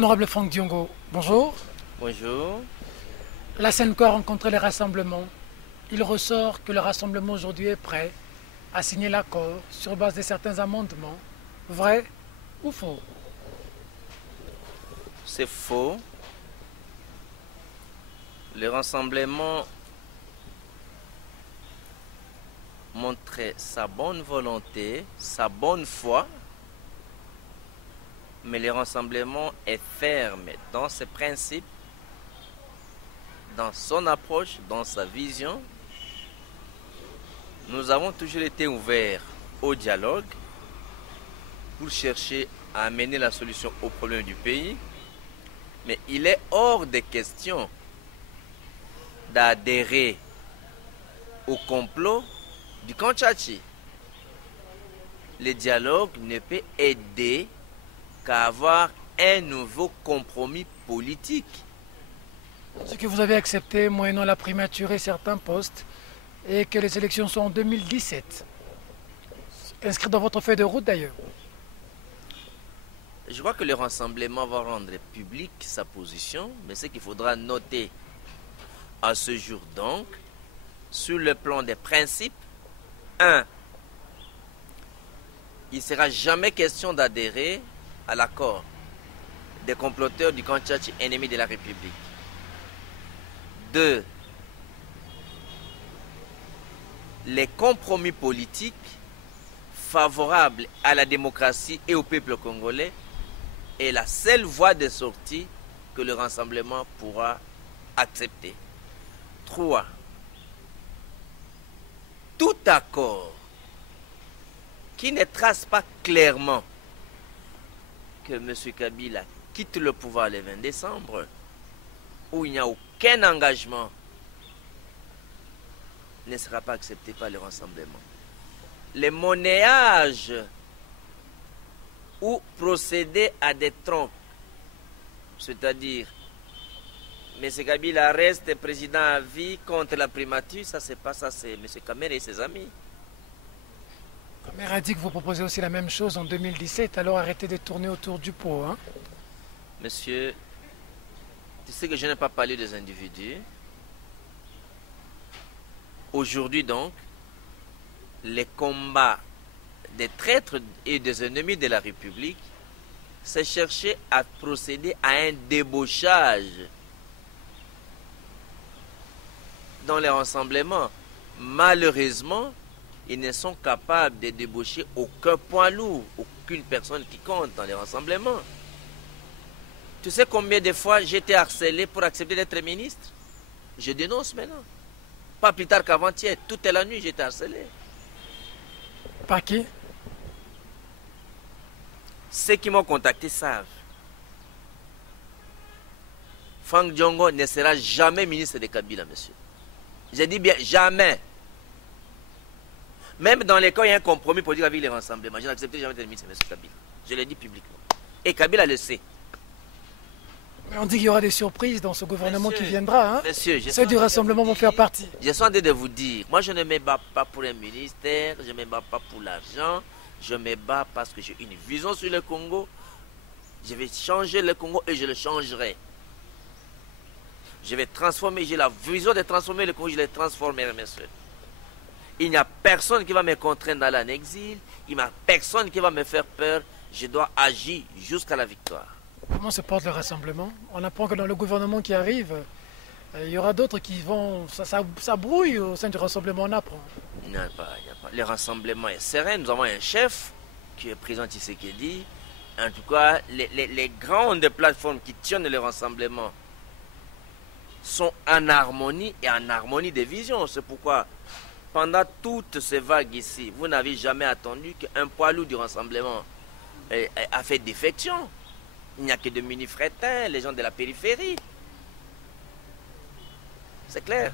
Honorable Franck Diongo, bonjour. Bonjour. La SENCO a rencontré les rassemblements. Il ressort que le rassemblement aujourd'hui est prêt à signer l'accord sur base de certains amendements. Vrai ou faux? C'est faux. Le rassemblement montrait sa bonne volonté, sa bonne foi, mais le rassemblement est ferme dans ses principes, dans son approche, dans sa vision. Nous avons toujours été ouverts au dialogue pour chercher à amener la solution aux problèmes du pays, mais il est hors de question d'adhérer au complot du Kanchachi. Le dialogue ne peut aider qu'à avoir un nouveau compromis politique. Ce que vous avez accepté moyennant la primature et certains postes, et que les élections sont en 2017. Inscrit dans votre feuille de route d'ailleurs. Je crois que le rassemblement va rendre public sa position, mais ce qu'il faudra noter à ce jour donc, sur le plan des principes, 1. Il ne sera jamais question d'adhérer à l'accord des comploteurs du Kanchachi ennemi de la République. 2. Les compromis politiques favorables à la démocratie et au peuple congolais est la seule voie de sortie que le rassemblement pourra accepter. 3. Tout accord qui ne trace pas clairement que M. Kabila quitte le pouvoir le 20 décembre, où il n'y a aucun engagement, ne sera pas accepté par le rassemblement. Le monnayage ou procéder à des trompes, c'est-à-dire M. Kabila reste président à vie contre la primature, ça c'est pas ça, c'est M. Kamere et ses amis. Kamere a dit que vous proposez aussi la même chose en 2017, alors arrêtez de tourner autour du pot. Hein? Monsieur, tu sais que je n'ai pas parlé des individus. Aujourd'hui donc, les combats des traîtres et des ennemis de la République, c'est chercher à procéder à un débauchage dans les rassemblements. Malheureusement, ils ne sont capables de débaucher aucun poids lourd, aucune personne qui compte dans les rassemblements. Tu sais combien de fois j'ai été harcelé pour accepter d'être ministre? Je dénonce maintenant. Pas plus tard qu'avant-hier, toute la nuit j'étais harcelé. Par qui? Ceux qui m'ont contacté savent. Franck Diongo ne sera jamais ministre de Kabila, monsieur. J'ai dit bien, jamais. Même dans les cas où il y a un compromis politique avec les rassemblements, je n'accepterai jamais d'être ministre de M. Kabila. Je l'ai dit publiquement. Et Kabila le sait. Mais on dit qu'il y aura des surprises dans ce gouvernement Monsieur, qui viendra. Hein? Monsieur, Ceux du rassemblement vont faire partie. Je suis en train de vous dire, moi je ne me bats pas pour un ministère, je ne me bats pas pour l'argent, je me bats parce que j'ai une vision sur le Congo. Je vais changer le Congo et je le changerai. Je vais transformer, j'ai la vision de transformer le Congo, je le transformerai, monsieur. Il n'y a personne qui va me contraindre d'aller en exil, il n'y a personne qui va me faire peur, je dois agir jusqu'à la victoire. Comment se porte le rassemblement? On apprend que dans le gouvernement qui arrive, il y aura d'autres qui vont... Ça brouille au sein du rassemblement, on apprend. Il n'y a pas. Le rassemblement est serein. Nous avons un chef qui est président Tshisekedi. En tout cas, les grandes plateformes qui tiennent le rassemblement sont en harmonie et en harmonie des visions. C'est pourquoi, pendant toutes ces vagues ici, vous n'avez jamais attendu qu'un poids lourd du rassemblement a fait défection. Il n'y a que de mini-frétins, les gens de la périphérie. C'est clair.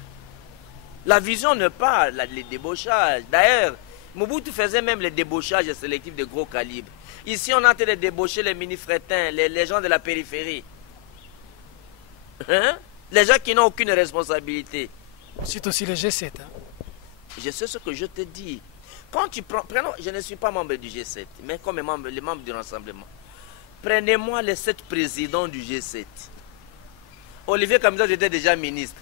La vision n'est pas les débauchages. D'ailleurs, Mobutu faisait même les débauchages sélectifs de gros calibre. Ici, on a en train de débaucher les mini-frétins, les gens de la périphérie. Hein? Les gens qui n'ont aucune responsabilité. C'est aussi le G7. Hein? Je sais ce que je te dis. Quand tu prends... je ne suis pas membre du G7, mais comme membre, les membres du rassemblement. Prenez-moi les 7 présidents du G7. Olivier Kamizos était déjà ministre.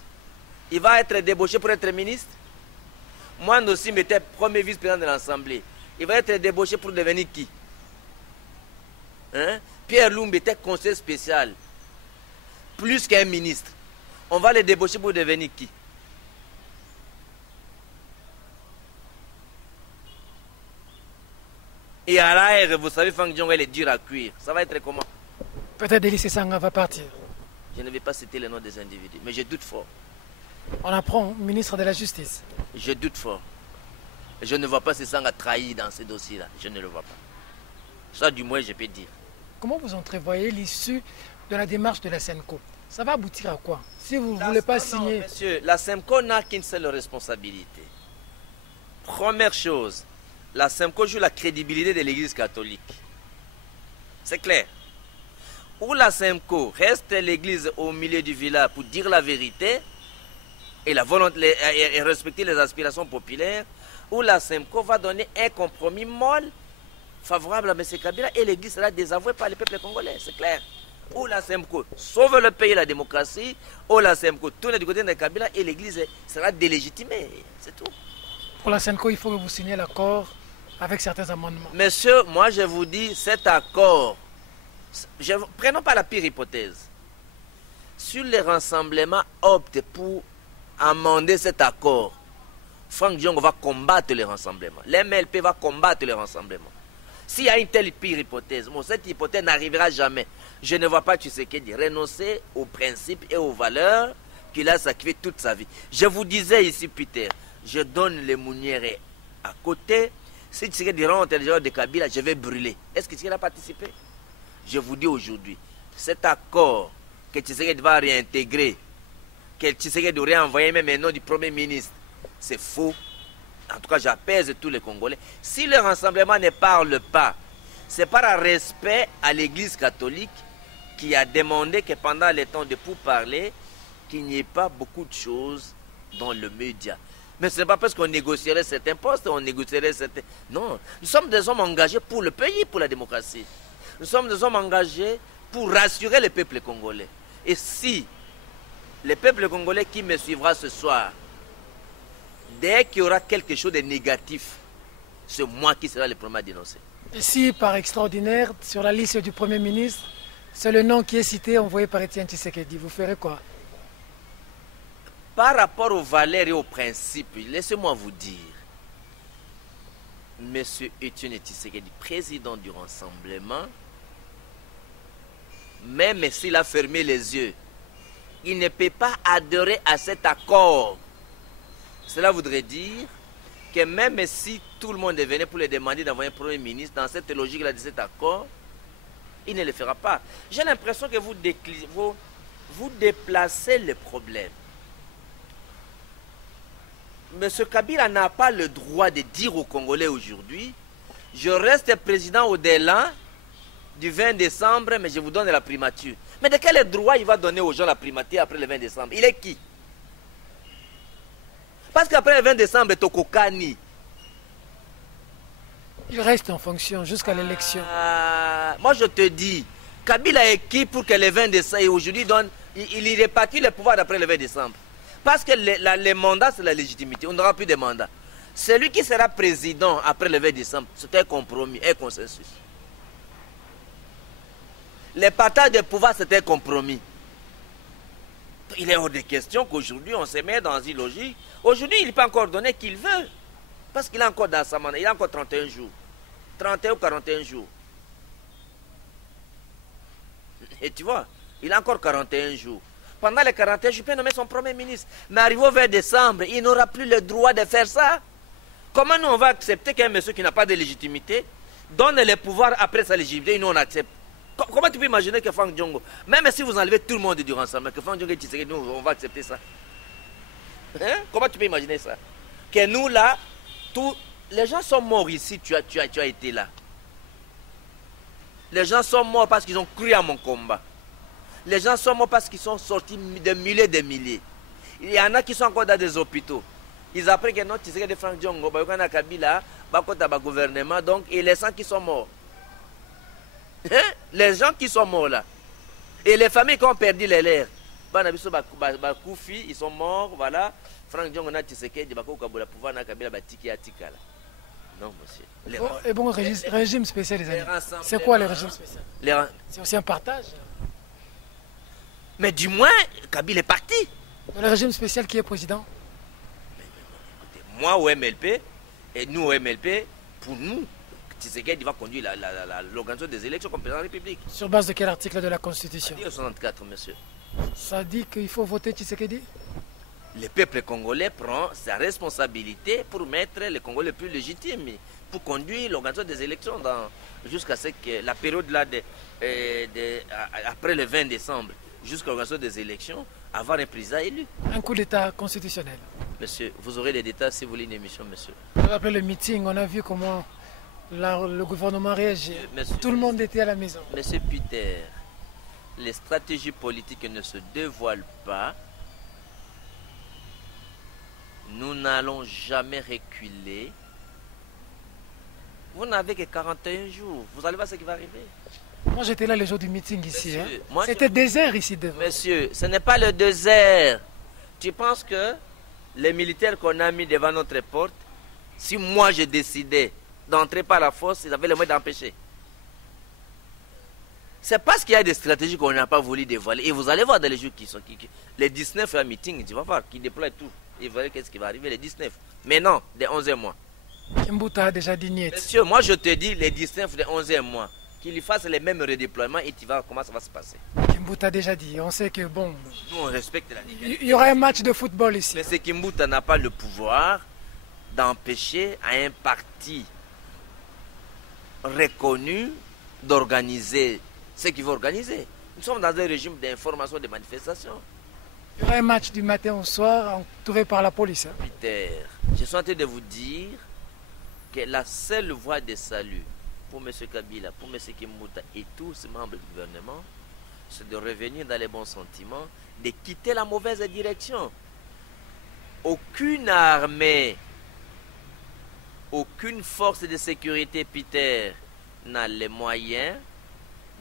Il va être débauché pour être ministre. Moi aussi, j'étais premier vice-président de l'Assemblée. Il va être débauché pour devenir qui? Hein? Pierre Lumbi était conseiller spécial. Plus qu'un ministre. On va le débaucher pour devenir qui? Et à l'air, vous savez, Fang Diongo, elle est dure à cuire. Ça va être comment? Peut-être Délice Sanga va partir. Je ne vais pas citer les noms des individus, mais je doute fort. On apprend ministre de la Justice. Je doute fort. Je ne vois pas ce Sanga trahi dans ce dossier-là. Je ne le vois pas. Ça, du moins, je peux dire. Comment vous entrevoyez l'issue de la démarche de la SENCO? Ça va aboutir à quoi? Si vous ne voulez pas signer... Non, monsieur, la SEMCO n'a qu'une seule responsabilité. Première chose, la SEMCO joue la crédibilité de l'Église catholique. C'est clair. Ou la SEMCO reste l'Église au milieu du village pour dire la vérité et, et respecter les aspirations populaires, ou la SEMCO va donner un compromis molle favorable à M. Kabila et l'Église sera désavouée par le peuple congolais, c'est clair. Ou la SEMCO sauve le pays et la démocratie, ou la SEMCO tourne du côté de Kabila et l'Église sera délégitimée, c'est tout. Pour la SENCO, il faut que vous signiez l'accord avec certains amendements. Monsieur, moi je vous dis, cet accord, prenons pas la pire hypothèse. Sur les rassemblements, opte pour amender cet accord. Franck Diongo va combattre les rassemblements. L'MLP va combattre les rassemblements. S'il y a une telle pire hypothèse, bon, cette hypothèse n'arrivera jamais. Je ne vois pas Tshisekedi renoncer aux principes et aux valeurs qu'il a sacrifiées toute sa vie. Je vous disais ici, Peter, je donne les mounières à côté. Si Tshisekedi rentre les gens de Kabila, je vais brûler. Est-ce que Tshisekedi a participé? Je vous dis aujourd'hui, cet accord que Tshisekedi va réintégrer, que Tshisekedi aurait envoyé même un nom du Premier ministre, c'est faux. En tout cas, j'apaise tous les Congolais. Si le rassemblement ne parle pas, c'est par respect à l'Église catholique qui a demandé que pendant les temps de pourparler, qu'il n'y ait pas beaucoup de choses dans le média. Mais ce n'est pas parce qu'on négocierait certains postes, on négocierait certains... Non, nous sommes des hommes engagés pour le pays, pour la démocratie. Nous sommes des hommes engagés pour rassurer le peuple congolais. Et si le peuple congolais qui me suivra ce soir, dès qu'il y aura quelque chose de négatif, c'est moi qui sera le premier à dénoncer. Et si, par extraordinaire, sur la liste du Premier ministre, c'est le nom qui est cité, envoyé par Étienne Tshisekedi, vous ferez quoi? Par rapport aux valeurs et aux principes, laissez-moi vous dire, M. Étienne Tshisekedi, président du Rassemblement, même s'il a fermé les yeux, il ne peut pas adhérer à cet accord. Cela voudrait dire que même si tout le monde venait pour le demander d'envoyer un Premier ministre dans cette logique-là de cet accord, il ne le fera pas. J'ai l'impression que vous déplacez le problème. M. Kabila n'a pas le droit de dire aux Congolais aujourd'hui, je reste président au-delà du 20 décembre, mais je vous donne la primature. Mais de quel droit il va donner aux gens la primature après le 20 décembre? Il est qui? Parce qu'après le 20 décembre, Tokokani. Il reste en fonction jusqu'à l'élection. Moi je te dis, Kabila est qui pour que le 20 décembre, et aujourd'hui il répartit le pouvoir après le 20 décembre? Parce que les mandats, c'est la légitimité. On n'aura plus de mandats. Celui qui sera président après le 20 décembre, c'est un compromis, un consensus. Le partage de pouvoir, c'est un compromis. Il est hors de question qu'aujourd'hui, on se met dans une logique. Aujourd'hui, il peut encore donner qu'il veut. Parce qu'il est encore dans sa mandat. Il a encore 31 jours. 31 ou 41 jours. Et tu vois, il a encore 41 jours. Pendant les 41 jours, il peut nommer son Premier ministre. Mais arrivé au 20 décembre, il n'aura plus le droit de faire ça. Comment nous, on va accepter qu'un monsieur qui n'a pas de légitimité donne le pouvoir après sa légitimité et nous, on accepte? Comment tu peux imaginer que Franck Diongo, même si vous enlevez tout le monde du rassemblement, que Franck Diongo et Tshisekedi, nous, on va accepter ça? Hein? Comment tu peux imaginer ça? Que nous, là, les gens sont morts ici, tu as été là. Les gens sont morts parce qu'ils ont cru à mon combat. Les gens sont morts parce qu'ils sont sortis de milliers de milliers. Il y en a qui sont encore dans des hôpitaux. Ils apprennent que non, Tshisekedi de Franck Diongo, il y a Kabila, il y a gouvernement, donc, et les gens qui sont morts. Hein? Les gens qui sont morts là. Et les familles qui ont perdu les leurs. Ils sont morts, voilà. Franck Dion, on a Tshisekedi, pouvoir na Kabila batiki atika là. Non, monsieur. Et bon, régime spécial, les amis. C'est quoi les régimes spéciaux? C'est aussi un partage. Mais du moins, Kabila est parti. Le régime spécial qui est président? Écoutez, moi au MLP, et nous au MLP, pour nous, Tshisekedi va conduire l'organisation des élections comme président de la République. Sur base de quel article de la Constitution? Article 64, monsieur. Ça dit qu'il faut voter Tshisekedi? Le peuple congolais prend sa responsabilité pour mettre les Congolais plus légitimes, pour conduire l'organisation des élections jusqu'à ce que la période là après le 20 décembre, jusqu'à l'organisation des élections, avoir un président élu. Un coup d'État constitutionnel. Monsieur, vous aurez les détails si vous voulez une émission, monsieur. Après le meeting, on a vu comment le gouvernement réagit. Monsieur, tout le monde était à la maison. Monsieur Peter, les stratégies politiques ne se dévoilent pas. Nous n'allons jamais reculer. Vous n'avez que 41 jours. Vous allez voir ce qui va arriver. Moi, j'étais là le jour du meeting ici. Monsieur, c'était désert ici devant. Monsieur, ce n'est pas le désert. Tu penses que les militaires qu'on a mis devant notre porte, si moi je décidais d'entrer par la force, ils avaient le moyen d'empêcher. C'est parce qu'il y a des stratégies qu'on n'a pas voulu dévoiler. Et vous allez voir dans les jours qui sont... les 19 meetings, tu vas voir, qui déploient tout. Et vous verrez qu'est-ce qui va arriver les 19. Mais non, des 11e mois. Kimbuta a déjà dit niet. Monsieur, moi je te dis les 19 des 11e mois. Qu'il fasse les mêmes redéploiements et tu vas voir comment ça va se passer. Kimbuta a déjà dit. On sait que bon... Nous on respecte la liberté. Il y aura un match de football ici. Mais c'est Kimbuta n'a pas le pouvoir d'empêcher à un parti reconnu d'organiser ce qu'il veut organiser. Nous sommes dans un régime d'information des manifestations. Il y aura un match du matin au soir entouré par la police. Peter, je suis en train de vous dire que la seule voie de salut pour M. Kabila, pour M. Kimbuta et tous ces membres du gouvernement, c'est de revenir dans les bons sentiments, de quitter la mauvaise direction. Aucune armée, aucune force de sécurité, Peter, n'a les moyens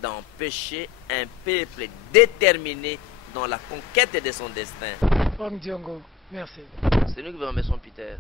d'empêcher un peuple déterminé dans la conquête de son destin. Franck Diongo, merci. C'est nous qui vous remercions, Peter.